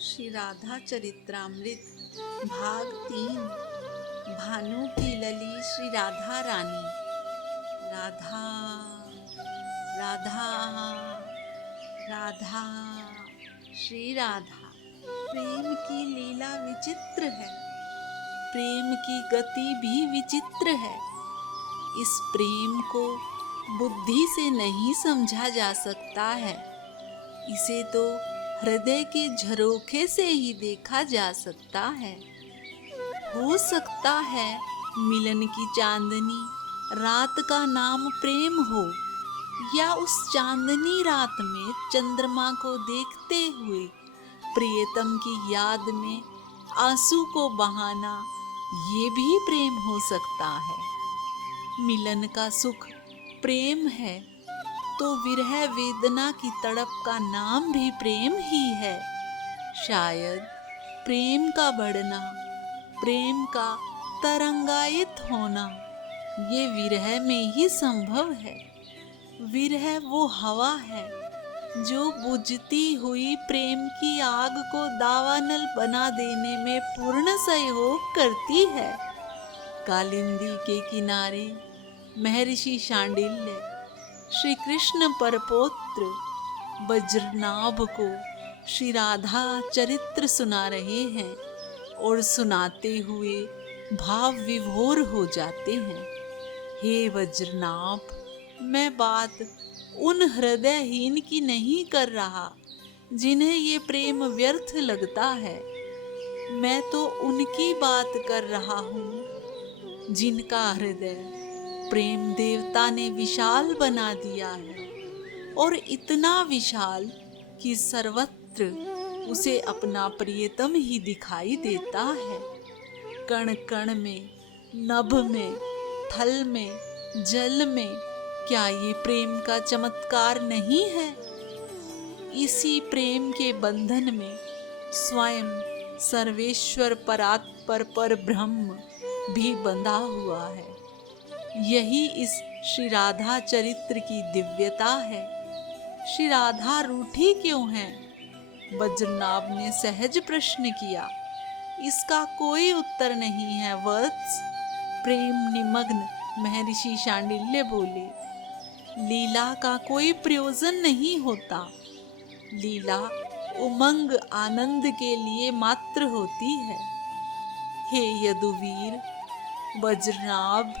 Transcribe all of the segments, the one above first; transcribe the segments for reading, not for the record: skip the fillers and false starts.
श्री राधा चरित्रामृत भाग 3। भानु की लली श्री राधा रानी। राधा राधा राधा श्री राधा। प्रेम की लीला विचित्र है, प्रेम की गति भी विचित्र है। इस प्रेम को बुद्धि से नहीं समझा जा सकता है, इसे तो हृदय के झरोखे से ही देखा जा सकता है। हो सकता है मिलन की चांदनी रात का नाम प्रेम हो, या उस चांदनी रात में चंद्रमा को देखते हुए प्रियतम की याद में आंसू को बहाना, ये भी प्रेम हो सकता है। मिलन का सुख प्रेम है तो विरह वेदना की तड़प का नाम भी प्रेम ही है। शायद प्रेम का बढ़ना, प्रेम का तरंगायित होना, ये विरह में ही संभव है। विरह वो हवा है जो बुझती हुई प्रेम की आग को दावानल बना देने में पूर्ण सहयोग करती है। कालिंदी के किनारे महर्षि शांडिल्य श्री कृष्ण परपौत्र वज्रनाभ को श्री राधा चरित्र सुना रहे हैं और सुनाते हुए भाव विभोर हो जाते हैं। हे वज्रनाभ, मैं बात उन हृदयहीन की नहीं कर रहा जिन्हें ये प्रेम व्यर्थ लगता है। मैं तो उनकी बात कर रहा हूँ जिनका हृदय प्रेम देवता ने विशाल बना दिया है, और इतना विशाल कि सर्वत्र उसे अपना प्रियतम ही दिखाई देता है। कण कण में, नभ में, थल में, जल में, क्या ये प्रेम का चमत्कार नहीं है? इसी प्रेम के बंधन में स्वयं सर्वेश्वर परात्पर पर ब्रह्म भी बंधा हुआ है। यही इस श्री राधा चरित्र की दिव्यता है। श्री राधा रूठी क्यों है? वज्रनाभ ने सहज प्रश्न किया। इसका कोई उत्तर नहीं है वत्स, प्रेम निमग्न महर्षि शांडिल्य बोले। लीला का कोई प्रयोजन नहीं होता। लीला उमंग आनंद के लिए मात्र होती है। हे यदुवीर, वज्रनाभ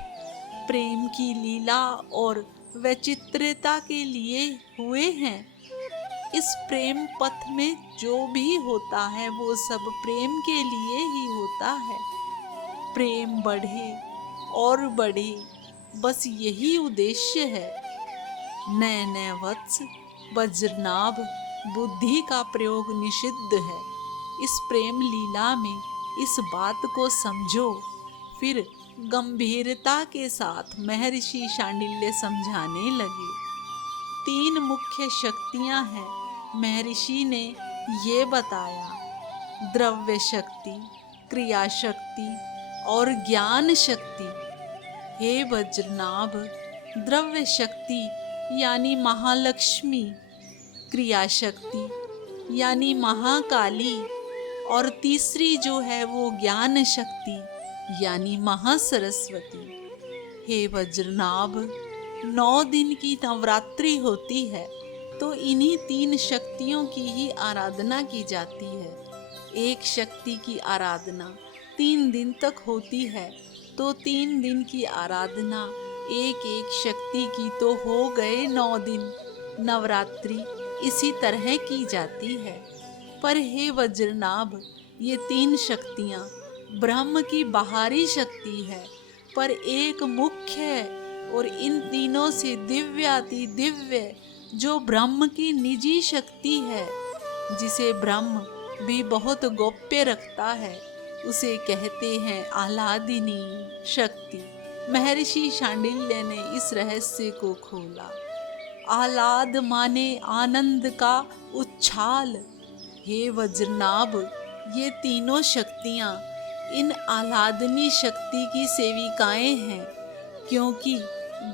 प्रेम की लीला और वैचित्र्यता के लिए हुए हैं। इस प्रेम पथ में जो भी होता है वो सब प्रेम के लिए ही होता है। प्रेम बढ़े और बढ़े, बस यही उद्देश्य है। नए नए वत्स वज्रनाभ, बुद्धि का प्रयोग निषिद्ध है। इस प्रेम लीला में इस बात को समझो। फिर गंभीरता के साथ महर्षि शांडिल्य समझाने लगे। 3 मुख्य शक्तियां हैं, महर्षि ने ये बताया। द्रव्य शक्ति, क्रिया शक्ति और ज्ञान शक्ति। हे वज्रनाभ, द्रव्य शक्ति यानी महालक्ष्मी, क्रिया शक्ति यानी महाकाली, और तीसरी जो है वो ज्ञान शक्ति यानी महासरस्वती। हे वज्रनाभ, 9 दिन की नवरात्रि होती है तो इन्हीं 3 शक्तियों की ही आराधना की जाती है। एक शक्ति की आराधना 3 दिन तक होती है तो 3 दिन की आराधना एक एक शक्ति की तो हो गए 9 दिन। नवरात्रि इसी तरह की जाती है। पर हे वज्रनाभ, ये 3 शक्तियाँ ब्रह्म की बाहरी शक्ति है, पर एक मुख्य है, और इन तीनों से दिव्याति दिव्य जो ब्रह्म की निजी शक्ति है, जिसे ब्रह्म भी बहुत गोप्य रखता है, उसे कहते हैं आह्लादिनी शक्ति। महर्षि शांडिल्य ने इस रहस्य को खोला। आह्लाद माने आनंद का उच्छाल। हे वज्रनाभ, ये तीनों शक्तियाँ इन आह्लादनी शक्ति की सेविकाएं हैं, क्योंकि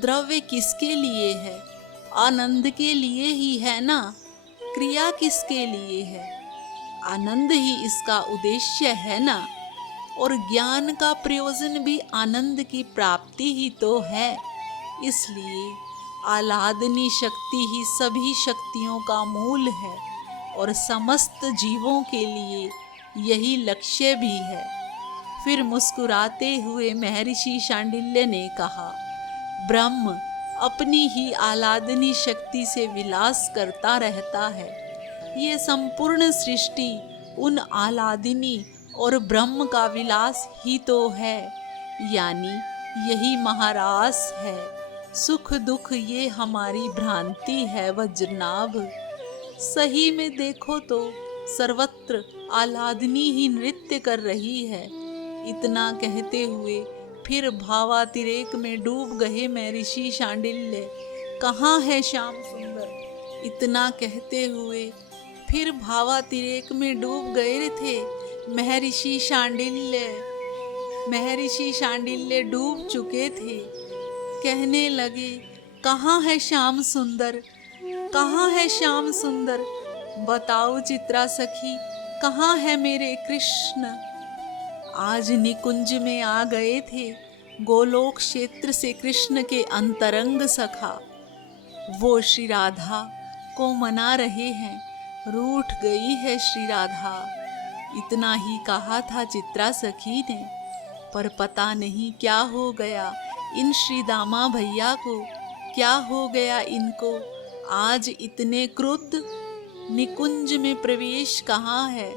द्रव्य किसके लिए है? आनंद के लिए ही है ना। क्रिया किसके लिए है? आनंद ही इसका उद्देश्य है ना। और ज्ञान का प्रयोजन भी आनंद की प्राप्ति ही तो है। इसलिए आह्लादनी शक्ति ही सभी शक्तियों का मूल है और समस्त जीवों के लिए यही लक्ष्य भी है। फिर मुस्कुराते हुए महर्षि शांडिल्य ने कहा, ब्रह्म अपनी ही आह्लादनी शक्ति से विलास करता रहता है। ये संपूर्ण सृष्टि उन आह्लादिनी और ब्रह्म का विलास ही तो है, यानी यही महारास है। सुख दुख ये हमारी भ्रांति है वज्रनाभ। सही में देखो तो सर्वत्र आह्लादनी ही नृत्य कर रही है। इतना कहते हुए फिर भावातिरेक में डूब गए महर्षि शांडिल्य। कहाँ है श्याम सुंदर? इतना कहते हुए फिर भावातिरेक में डूब गए थे महर्षि शांडिल्य। महर्षि शांडिल्य डूब चुके थे। कहने लगे, कहाँ है श्याम सुंदर? कहाँ है श्याम सुंदर? बताओ चित्रा सखी, कहाँ है मेरे कृष्ण? आज निकुंज में आ गए थे गोलोक क्षेत्र से कृष्ण के अंतरंग सखा। वो श्री राधा को मना रहे हैं। रूठ गई है श्री राधा। इतना ही कहा था चित्रा सखी ने, पर पता नहीं क्या हो गया इन श्री दामा भैया को। क्या हो गया इनको आज इतने क्रुद्ध? निकुंज में प्रवेश कहाँ है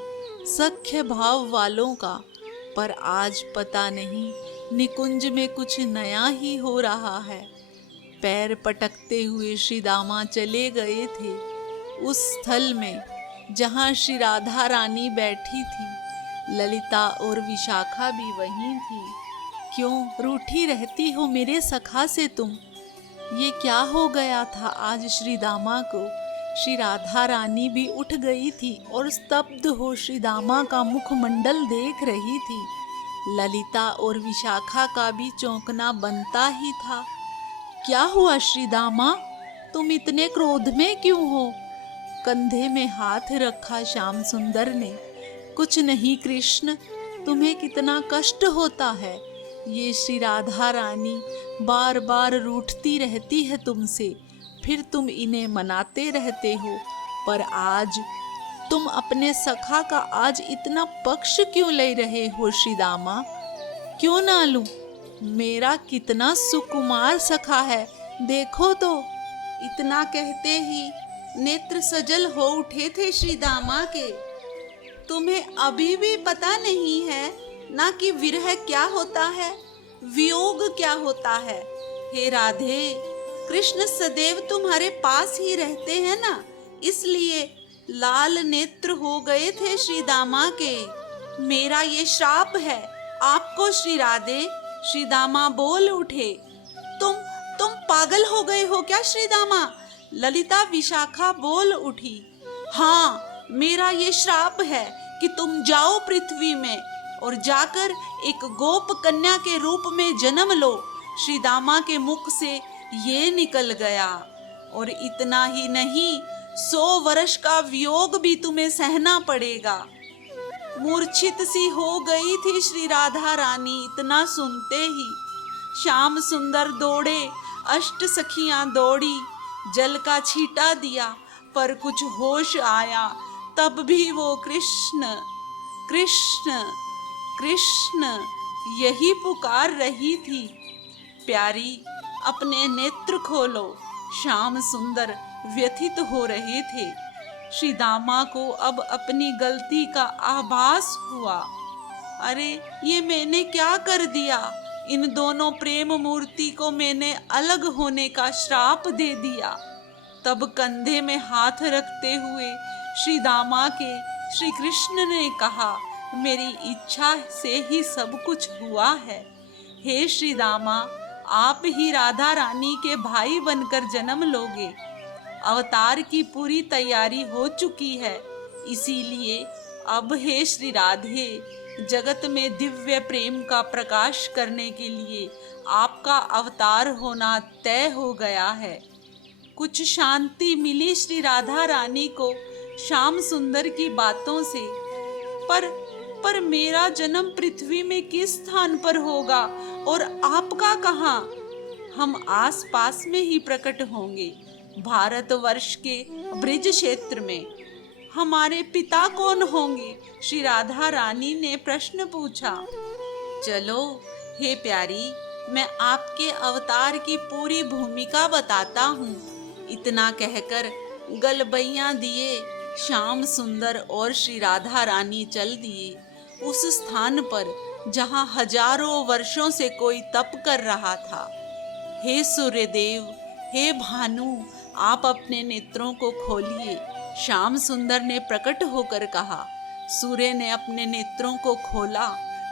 सख्य भाव वालों का, पर आज पता नहीं निकुंज में कुछ नया ही हो रहा है। पैर पटकते हुए श्री दामा चले गए थे उस स्थल में जहाँ श्री राधा रानी बैठी थी। ललिता और विशाखा भी वहीं थी। क्यों रूठी रहती हो मेरे सखा से तुम? ये क्या हो गया था आज श्री दामा को? श्री राधा रानी भी उठ गई थी और स्तब्ध हो श्री दामा का मुखमंडल देख रही थी। ललिता और विशाखा का भी चौंकना बनता ही था। क्या हुआ श्री दामा? तुम इतने क्रोध में क्यों हो? कंधे में हाथ रखा श्याम सुंदर ने। कुछ नहीं कृष्ण, तुम्हें कितना कष्ट होता है। ये श्री राधा रानी बार बार रूठती रहती है तुमसे, फिर तुम इन्हें मनाते रहते हो। पर आज तुम अपने सखा का आज इतना पक्ष क्यों ले रहे हो श्री दामा? क्यों ना लूं? मेरा कितना सुकुमार सखा है, देखो तो। इतना कहते ही नेत्र सजल हो उठे थे श्री दामा के। तुम्हें अभी भी पता नहीं है ना कि विरह क्या होता है, वियोग क्या होता है। हे राधे, कृष्ण सदैव तुम्हारे पास ही रहते हैं ना, इसलिए लाल नेत्र हो गए थे श्री दामा के। मेरा ये श्राप है आपको श्री राधे। श्री दामा बोल उठे। तुम पागल हो गए हो क्या श्री दामा? ललिता विशाखा बोल उठी। हाँ, मेरा ये श्राप है कि तुम जाओ पृथ्वी में और जाकर एक गोप कन्या के रूप में जन्म लो। श्री दामा के मुख से ये निकल गया। और इतना ही नहीं, 100 वर्ष का वियोग भी तुम्हें सहना पड़ेगा। मूर्छित सी हो गई थी श्री राधा रानी इतना सुनते ही। श्याम सुंदर दौड़े, अष्ट सखियां दौड़ी, जल का छींटा दिया, पर कुछ होश आया तब भी वो कृष्ण कृष्ण कृष्ण यही पुकार रही थी। प्यारी, अपने नेत्र खोलो। श्याम सुंदर व्यथित हो रहे थे। श्री दामा को अब अपनी गलती का आभास हुआ। अरे, ये मैंने क्या कर दिया? इन दोनों प्रेम मूर्ति को मैंने अलग होने का श्राप दे दिया। तब कंधे में हाथ रखते हुए श्री दामा के श्री कृष्ण ने कहा, मेरी इच्छा से ही सब कुछ हुआ है। हे श्री दामा, आप ही राधा रानी के भाई बनकर जन्म लोगे। अवतार की पूरी तैयारी हो चुकी है। इसीलिए अब हे श्री राधे, जगत में दिव्य प्रेम का प्रकाश करने के लिए आपका अवतार होना तय हो गया है। कुछ शांति मिली श्री राधा रानी को श्याम सुंदर की बातों से। पर मेरा जन्म पृथ्वी में किस स्थान पर होगा और आपका कहाँ? हम आस पास में ही प्रकट होंगे, भारतवर्ष के ब्रिज क्षेत्र में। हमारे पिता कौन होंगे? श्री राधा रानी ने प्रश्न पूछा। चलो हे प्यारी, मैं आपके अवतार की पूरी भूमिका बताता हूँ। इतना कहकर गलबैया दिए श्याम सुंदर और श्री राधा रानी चल दिए उस स्थान पर जहाँ हजारों वर्षों से कोई तप कर रहा था। हे सूर्यदेव, हे भानु, आप अपने नेत्रों को खोलिए, श्याम सुंदर ने प्रकट होकर कहा। सूर्य ने अपने नेत्रों को खोला,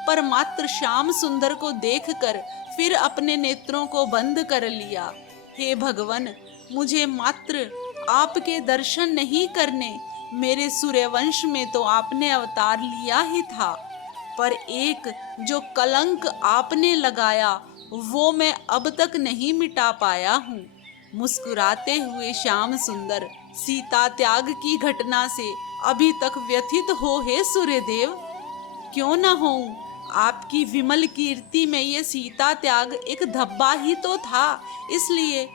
पर मात्र श्याम सुंदर को देखकर फिर अपने नेत्रों को बंद कर लिया। हे भगवन, मुझे मात्र आपके दर्शन नहीं करने, मेरे सूर्यवंश में तो आपने अवतार लिया ही था, पर एक जो कलंक आपने लगाया वो मैं अब तक नहीं मिटा पाया हूँ। मुस्कुराते हुए श्याम सुंदर सीता त्याग की घटना से अभी तक व्यथित हो हे सूर्यदेव? क्यों न हो, आपकी विमल कीर्ति में ये सीता त्याग एक धब्बा ही तो था। इसलिए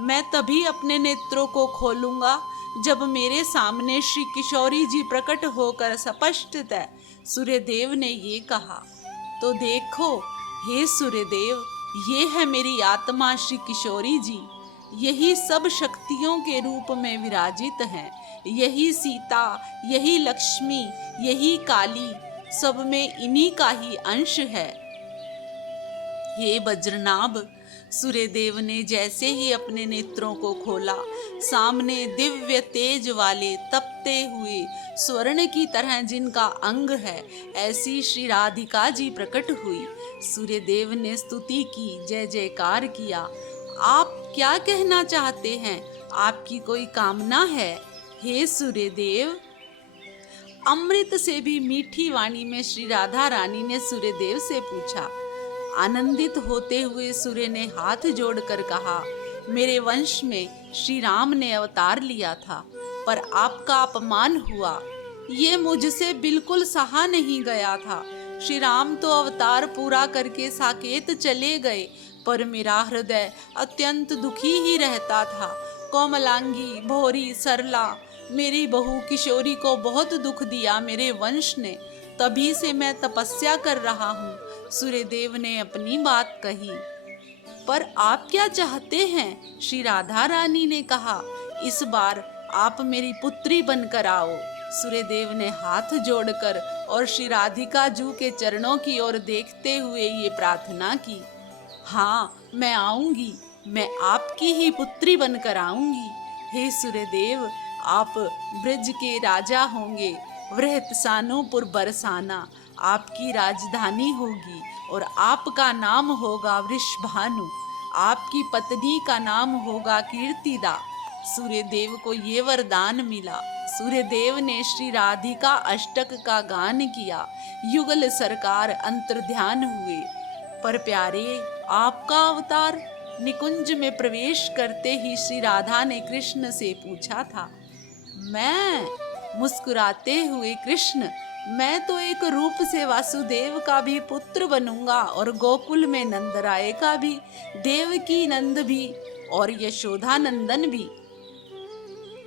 मैं तभी अपने नेत्रों को खोलूंगा जब मेरे सामने श्री किशोरी जी प्रकट होकर स्पष्टतः सूर्यदेव ने ये कहा। तो देखो हे सूर्यदेव, ये है मेरी आत्मा श्री किशोरी जी। यही सब शक्तियों के रूप में विराजित हैं। यही सीता, यही लक्ष्मी, यही काली, सब में इन्हीं का ही अंश है। हे वज्रनाभ, सूर्यदेव ने जैसे ही अपने नेत्रों को खोला, सामने दिव्य तेज वाले तपते हुए स्वर्ण की तरह जिनका अंग है, ऐसी श्री राधिका जी प्रकट हुई। सूर्यदेव ने स्तुति की, जय जयकार किया। आप क्या कहना चाहते हैं? आपकी कोई कामना है हे सूर्यदेव? अमृत से भी मीठी वाणी में श्री राधा रानी ने सूर्यदेव से पूछा। आनंदित होते हुए सूर्य ने हाथ जोड़कर कहा, मेरे वंश में श्री राम ने अवतार लिया था, पर आपका अपमान हुआ, ये मुझसे बिल्कुल सहा नहीं गया था। श्री राम तो अवतार पूरा करके साकेत चले गए, पर मेरा हृदय अत्यंत दुखी ही रहता था। कोमलांगी, भोरी, सरला, मेरी बहू किशोरी को बहुत दुख दिया मेरे वंश ने, तभी से मैं तपस्या कर रहा हूँ। सूर्यदेव ने अपनी बात कही। पर आप क्या चाहते हैं? श्री राधा रानी ने कहा, इस बार आप मेरी पुत्री बनकर आओ। सूर्यदेव ने हाथ जोड़कर और श्री राधिका जू के चरणों की ओर देखते हुए ये प्रार्थना की। हाँ, मैं आऊंगी, मैं आपकी ही पुत्री बनकर आऊंगी। हे सूर्यदेव, आप ब्रज के राजा होंगे, वृहतसानोपुर बरसाना आपकी राजधानी होगी और आपका नाम होगा वृषभानु, आपकी पत्नी का नाम होगा कीर्तिदा। सूर्यदेव को ये वरदान मिला। सूर्यदेव ने श्री राधिका अष्टक का गान किया। युगल सरकार अंतर्ध्यान हुए। पर प्यारे, आपका अवतार? निकुंज में प्रवेश करते ही श्री राधा ने कृष्ण से पूछा था। मैं? मुस्कुराते हुए कृष्ण, मैं तो एक रूप से वासुदेव का भी पुत्र बनूंगा और गोकुल में नंदराय का भी, देवकी नंद भी और यशोदा नंदन भी।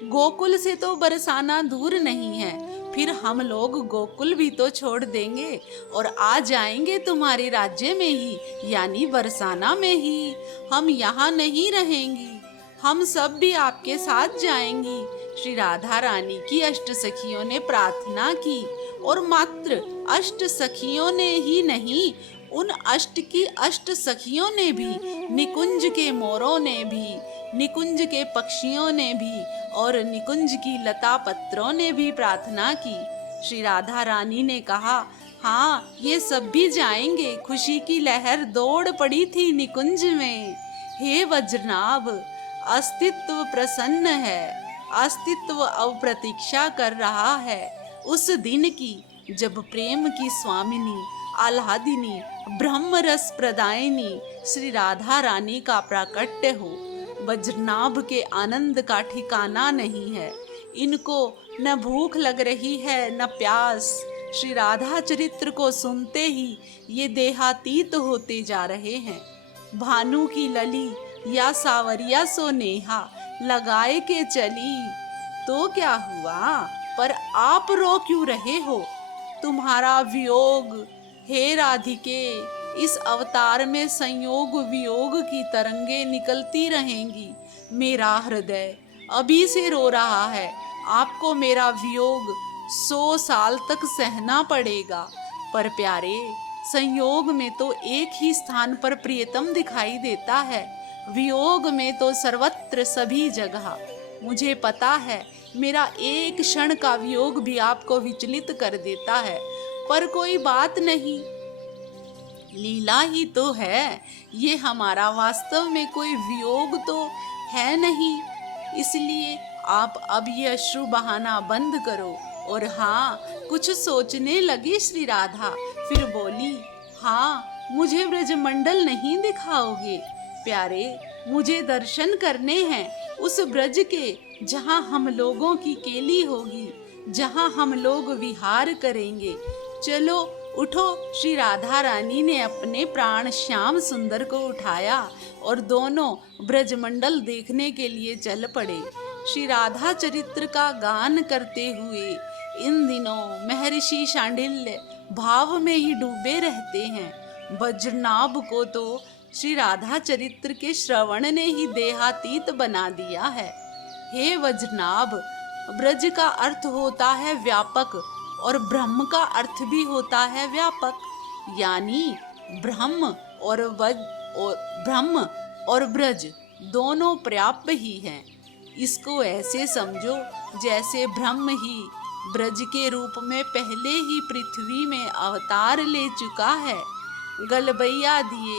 गोकुल से तो बरसाना दूर नहीं है, फिर हम लोग गोकुल भी तो छोड़ देंगे और आ जाएंगे तुम्हारे राज्य में ही, यानी बरसाना में ही। हम यहाँ नहीं रहेंगी, हम सब भी आपके साथ जाएंगी। श्री राधा रानी की अष्ट सखियों ने प्रार्थना की, और मात्र अष्ट सखियों ने ही नहीं, उन अष्ट की अष्ट सखियों ने भी, निकुंज के मोरों ने भी, निकुंज के पक्षियों ने भी और निकुंज की लता पत्रों ने भी प्रार्थना की। श्री राधा रानी ने कहा, हाँ, ये सब भी जाएंगे। खुशी की लहर दौड़ पड़ी थी निकुंज में। हे वज्रनाभ, अस्तित्व प्रसन्न है, अस्तित्व अब प्रतीक्षा कर रहा है उस दिन की जब प्रेम की स्वामिनी, आह्लादिनी, ब्रह्म रस प्रदायिनी श्री राधा रानी का प्राकट्य हो। वज्रनाभ के आनंद का ठिकाना नहीं है। इनको न भूख लग रही है न प्यास। श्री राधा चरित्र को सुनते ही ये देहातीत होते जा रहे हैं। भानु की लली या सावरिया सो नेहा लगाए के चली, तो क्या हुआ, पर आप रो क्यों रहे हो? तुम्हारा वियोग हे राधिके, इस अवतार में संयोग वियोग की तरंगे निकलती रहेंगी। मेरा हृदय अभी से रो रहा है। आपको मेरा वियोग 100 साल तक सहना पड़ेगा। पर प्यारे, संयोग में तो एक ही स्थान पर प्रियतम दिखाई देता है, वियोग में तो सर्वत्र सभी जगह। मुझे पता है मेरा एक क्षण का वियोग भी आपको विचलित कर देता है, पर कोई बात नहीं, लीला ही तो है ये। हमारा वास्तव में कोई वियोग तो है नहीं। इसलिए आप अब ये अश्रु बहाना बंद करो। और हाँ, कुछ सोचने लगी श्री राधा, फिर बोली, हाँ, मुझे ब्रजमंडल नहीं दिखाओगे? प्यारे, मुझे दर्शन करने हैं उस ब्रज के, जहाँ हम लोगों की केली होगी, जहाँ हम लोग विहार करेंगे। चलो उठो। श्री राधा रानी ने अपने प्राण श्याम सुंदर को उठाया और दोनों ब्रजमंडल देखने के लिए चल पड़े। श्री राधा चरित्र का गान करते हुए इन दिनों महर्षि शांडिल्य भाव में ही डूबे रहते हैं। वज्रनाभ को तो श्री राधा चरित्र के श्रवण ने ही देहातीत बना दिया है। हे वज्रनाभ, ब्रज का अर्थ होता है व्यापक और ब्रह्म का अर्थ भी होता है व्यापक, यानी ब्रह्म और ब्रज दोनों पर्याप्त ही हैं। इसको ऐसे समझो जैसे ब्रह्म ही ब्रज के रूप में पहले ही पृथ्वी में अवतार ले चुका है। गलबैया दिए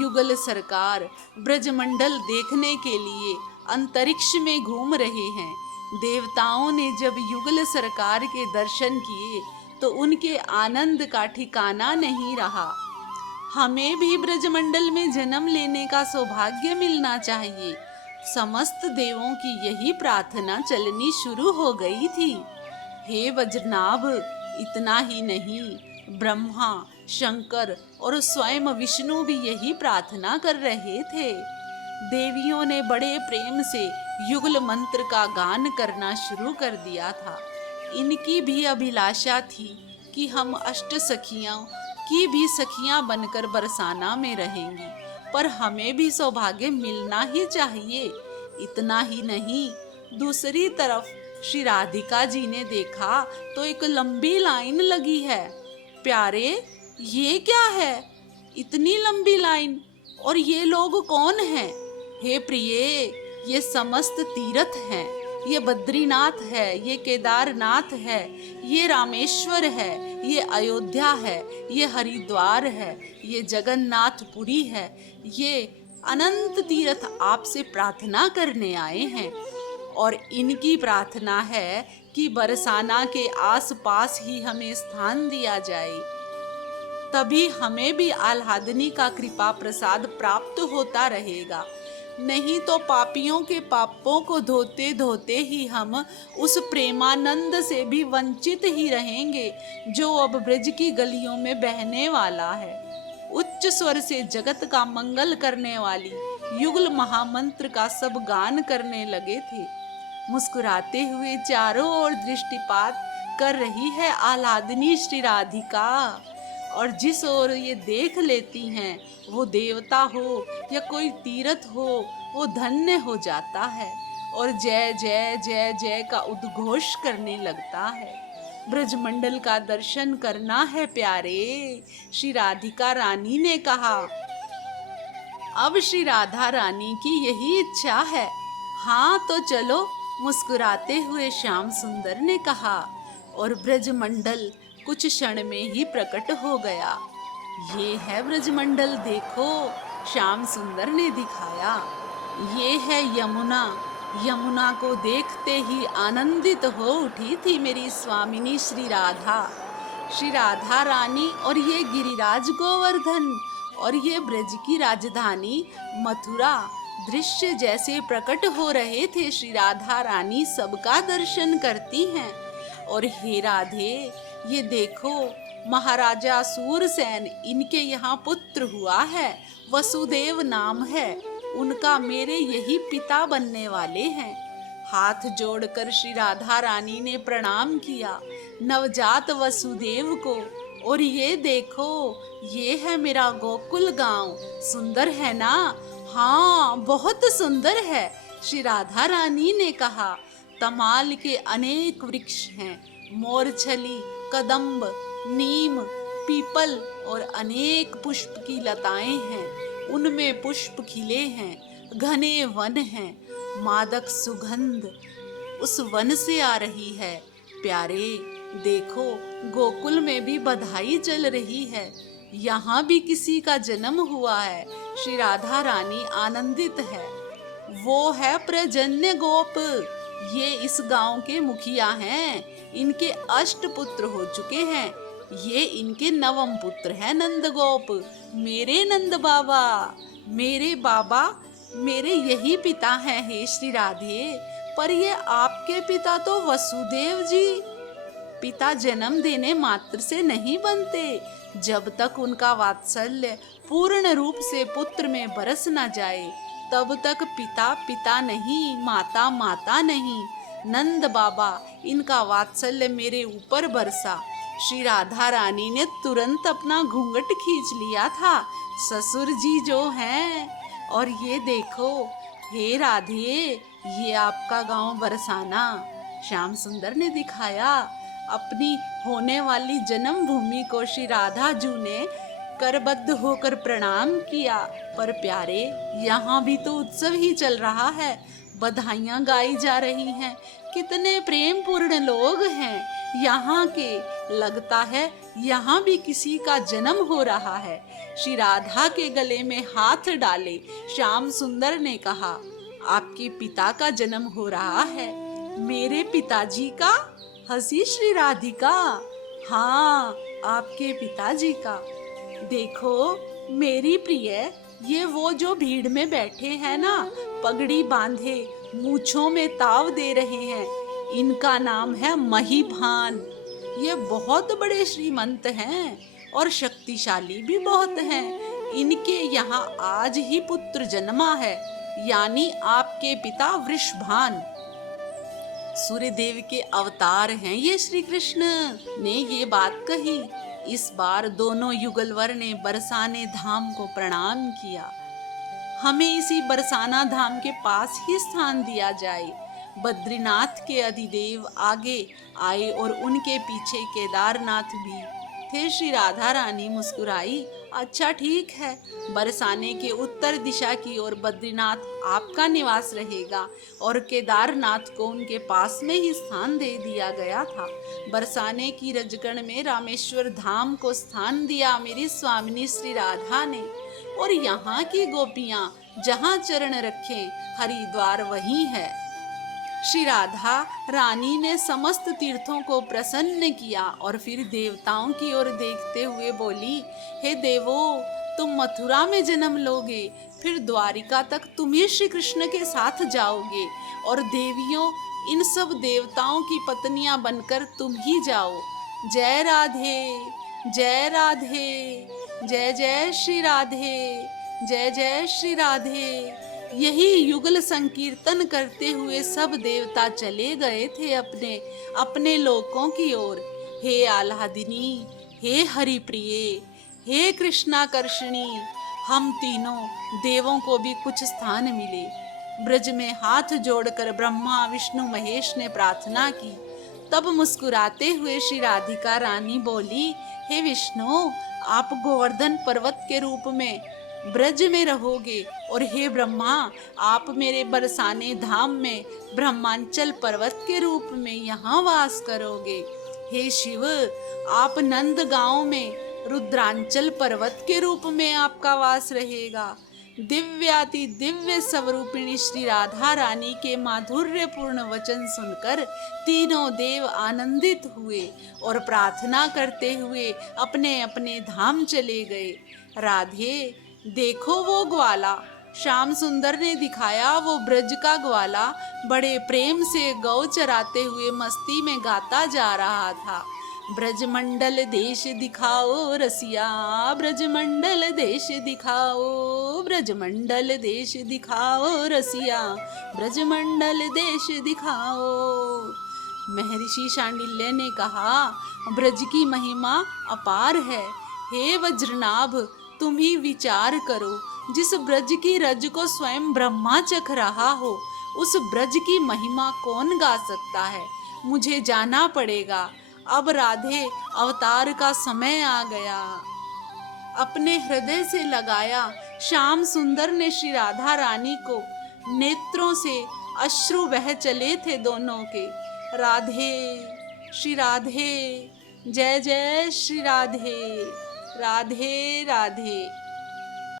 युगल सरकार ब्रजमंडल देखने के लिए अंतरिक्ष में घूम रहे हैं। देवताओं ने जब युगल सरकार के दर्शन किए तो उनके आनंद का ठिकाना नहीं रहा। हमें भी ब्रजमंडल में जन्म लेने का सौभाग्य मिलना चाहिए। समस्त देवों की यही प्रार्थना चलनी शुरू हो गई थी। हे वज्रनाभ, इतना ही नहीं, ब्रह्मा, शंकर और स्वयं विष्णु भी यही प्रार्थना कर रहे थे। देवियों ने बड़े प्रेम से युगल मंत्र का गान करना शुरू कर दिया था। इनकी भी अभिलाषा थी कि हम अष्ट सखियों की भी सखियां बनकर बरसाना में रहेंगी, पर हमें भी सौभाग्य मिलना ही चाहिए। इतना ही नहीं, दूसरी तरफ श्री राधिका जी ने देखा तो एक लंबी लाइन लगी है। प्यारे, ये क्या है? इतनी लंबी लाइन, और ये लोग कौन हैं? हे प्रिये, ये समस्त तीर्थ हैं। ये बद्रीनाथ है, ये केदारनाथ है, ये रामेश्वर है, ये अयोध्या है, ये हरिद्वार है, ये जगन्नाथपुरी है। ये अनंत तीर्थ आपसे प्रार्थना करने आए हैं, और इनकी प्रार्थना है कि बरसाना के आसपास ही हमें स्थान दिया जाए, तभी हमें भी आह्लादनी का कृपा प्रसाद प्राप्त होता रहेगा। नहीं तो पापियों के पापों को धोते धोते ही हम उस प्रेमानंद से भी वंचित ही रहेंगे जो अब ब्रज की गलियों में बहने वाला है। उच्च स्वर से जगत का मंगल करने वाली युगल महामंत्र का सब गान करने लगे थे। मुस्कुराते हुए चारों ओर दृष्टिपात कर रही है आह्लादनी श्री राधिका, और जिस ओर ये देख लेती हैं, वो देवता हो या कोई तीर्थ हो, वो धन्य हो जाता है और जय जय जय जय का उद्घोष करने लगता है। ब्रजमंडल का दर्शन करना है प्यारे, श्री राधिका रानी ने कहा। अब श्री राधा रानी की यही इच्छा है। हाँ तो चलो, मुस्कुराते हुए श्याम सुंदर ने कहा, और ब्रजमंडल कुछ क्षण में ही प्रकट हो गया। ये है ब्रजमंडल, देखो, श्याम सुंदर ने दिखाया। ये है यमुना। यमुना को देखते ही आनंदित हो उठी थी मेरी स्वामिनी श्री राधा रानी, और ये गिरिराज गोवर्धन, और ये ब्रज की राजधानी मथुरा। दृश्य जैसे प्रकट हो रहे थे, श्री राधा रानी सबका दर्शन करती हैं। और हे राधे, ये देखो, महाराजा सूरसेन, इनके यहाँ पुत्र हुआ है, वसुदेव नाम है उनका, मेरे यही पिता बनने वाले हैं। हाथ जोड़कर श्री राधा रानी ने प्रणाम किया नवजात वसुदेव को। और ये देखो, ये है मेरा गोकुल गांव, सुंदर है ना? हाँ, बहुत सुंदर है, श्री राधा रानी ने कहा। तमाल के अनेक वृक्ष हैं, मोरछली, कदम्ब, नीम, पीपल और अनेक पुष्प की लताएं हैं, उनमें पुष्प खिले हैं, घने वन हैं, मादक सुगंध उस वन से आ रही है। प्यारे, देखो, गोकुल में भी बधाई चल रही है, यहाँ भी किसी का जन्म हुआ है। श्री राधा रानी आनंदित है। वो है प्रजन्य गोप, ये इस गांव के मुखिया हैं, इनके 8 पुत्र हो चुके हैं, ये इनके 9वां पुत्र है नंद गोप। मेरे नंद बाबा, मेरे बाबा, मेरे यही पिता हैं, हे श्री राधे। पर ये आपके पिता तो वसुदेव जी। पिता जन्म देने मात्र से नहीं बनते, जब तक उनका वात्सल्य पूर्ण रूप से पुत्र में बरस न जाए, तब तक पिता पिता नहीं, माता माता नहीं। नंद बाबा, इनका वात्सल्य मेरे ऊपर बरसा। श्री राधा रानी ने तुरंत अपना घूंघट खींच लिया था, ससुर जी जो हैं। और ये देखो, हे राधे, ये आपका गांव बरसाना। श्याम सुंदर ने दिखाया अपनी होने वाली जन्म भूमि को। श्री राधा जू ने करबद्ध होकर प्रणाम किया। पर प्यारे, यहाँ भी तो उत्सव ही चल रहा है, बधाइयाँ गाई जा रही हैं, कितने प्रेम पूर्ण लोग हैं यहाँ के। लगता है यहाँ भी किसी का जन्म हो रहा है। श्री राधा के गले में हाथ डाले श्याम सुंदर ने कहा, आपके पिता का जन्म हो रहा है। मेरे पिताजी का? हंसी श्री राधिका। हाँ, आपके पिताजी का। देखो मेरी प्रिय, ये वो जो भीड़ में बैठे हैं ना, पगड़ी बांधे, मूछों में ताव दे रहे हैं, इनका नाम है महीभान। ये बहुत बड़े श्रीमंत हैं और शक्तिशाली भी बहुत हैं। इनके यहाँ आज ही पुत्र जन्मा है, यानी आपके पिता वृषभान, सूर्यदेव के अवतार हैं ये। श्री कृष्ण ने ये बात कही। इस बार दोनों युगलवर ने बरसाने धाम को प्रणाम किया। हमें इसी बरसाना धाम के पास ही स्थान दिया जाए। बद्रीनाथ के अधिदेव आगे आए और उनके पीछे केदारनाथ भी थे। श्री राधा रानी मुस्कुराई। अच्छा ठीक है, बरसाने के उत्तर दिशा की ओर बद्रीनाथ आपका निवास रहेगा और केदारनाथ को उनके पास में ही स्थान दे दिया गया था। बरसाने की रजगण में रामेश्वर धाम को स्थान दिया मेरी स्वामिनी श्री राधा ने। और यहाँ की गोपियाँ जहाँ चरण रखें, हरिद्वार वही है। श्री राधा रानी ने समस्त तीर्थों को प्रसन्न किया और फिर देवताओं की ओर देखते हुए बोली, हे देवो, तुम मथुरा में जन्म लोगे, फिर द्वारिका तक तुम ही श्री कृष्ण के साथ जाओगे, और देवियों, इन सब देवताओं की पत्नियां बनकर तुम ही जाओ। जय राधे, जय राधे, जय जय श्री राधे, जय जय श्री राधे। यही युगल संकीर्तन करते हुए सब देवता चले गए थे अपने अपने लोकों की ओर। हे आह्लादिनी, हे हरिप्रिये, हे कृष्णाकर्षणी, हम तीनों देवों को भी कुछ स्थान मिले। ब्रज में हाथ जोड़कर ब्रह्मा विष्णु महेश ने प्रार्थना की। तब मुस्कुराते हुए श्री राधिका रानी बोली, हे विष्णु, आप गोवर्धन पर्वत के रूप में ब्रज में रहोगे, और हे ब्रह्मा, आप मेरे बरसाने धाम में ब्रह्मांचल पर्वत के रूप में यहाँ वास करोगे। हे शिव, आप नंद गांव में रुद्रांचल पर्वत के रूप में आपका वास रहेगा। दिव्याति दिव्य स्वरूपिणी श्री राधा रानी के माधुर्यपूर्ण वचन सुनकर तीनों देव आनंदित हुए और प्रार्थना करते हुए अपने अपने धाम चले गए। राधे, देखो वो ग्वाला, श्याम सुंदर ने दिखाया वो ब्रज का ग्वाला बड़े प्रेम से गौ चराते हुए मस्ती में गाता जा रहा था। ब्रजमंडल देश दिखाओ रसिया, ब्रजमंडल देश दिखाओ, ब्रजमंडल देश दिखाओ रसिया, ब्रजमंडल देश दिखाओ। महर्षि शांडिल्य ने कहा, ब्रज की महिमा अपार है। हे वज्रनाभ, तुम ही विचार करो, जिस ब्रज की रज को स्वयं ब्रह्मा चख रहा हो, उस ब्रज की महिमा कौन गा सकता है। मुझे जाना पड़ेगा। अब राधे अवतार का समय आ गया। अपने हृदय से लगाया श्याम सुंदर ने श्री राधा रानी को। नेत्रों से अश्रु बह चले थे दोनों के। राधे, श्री राधे, जय जय श्री राधे, राधे राधे।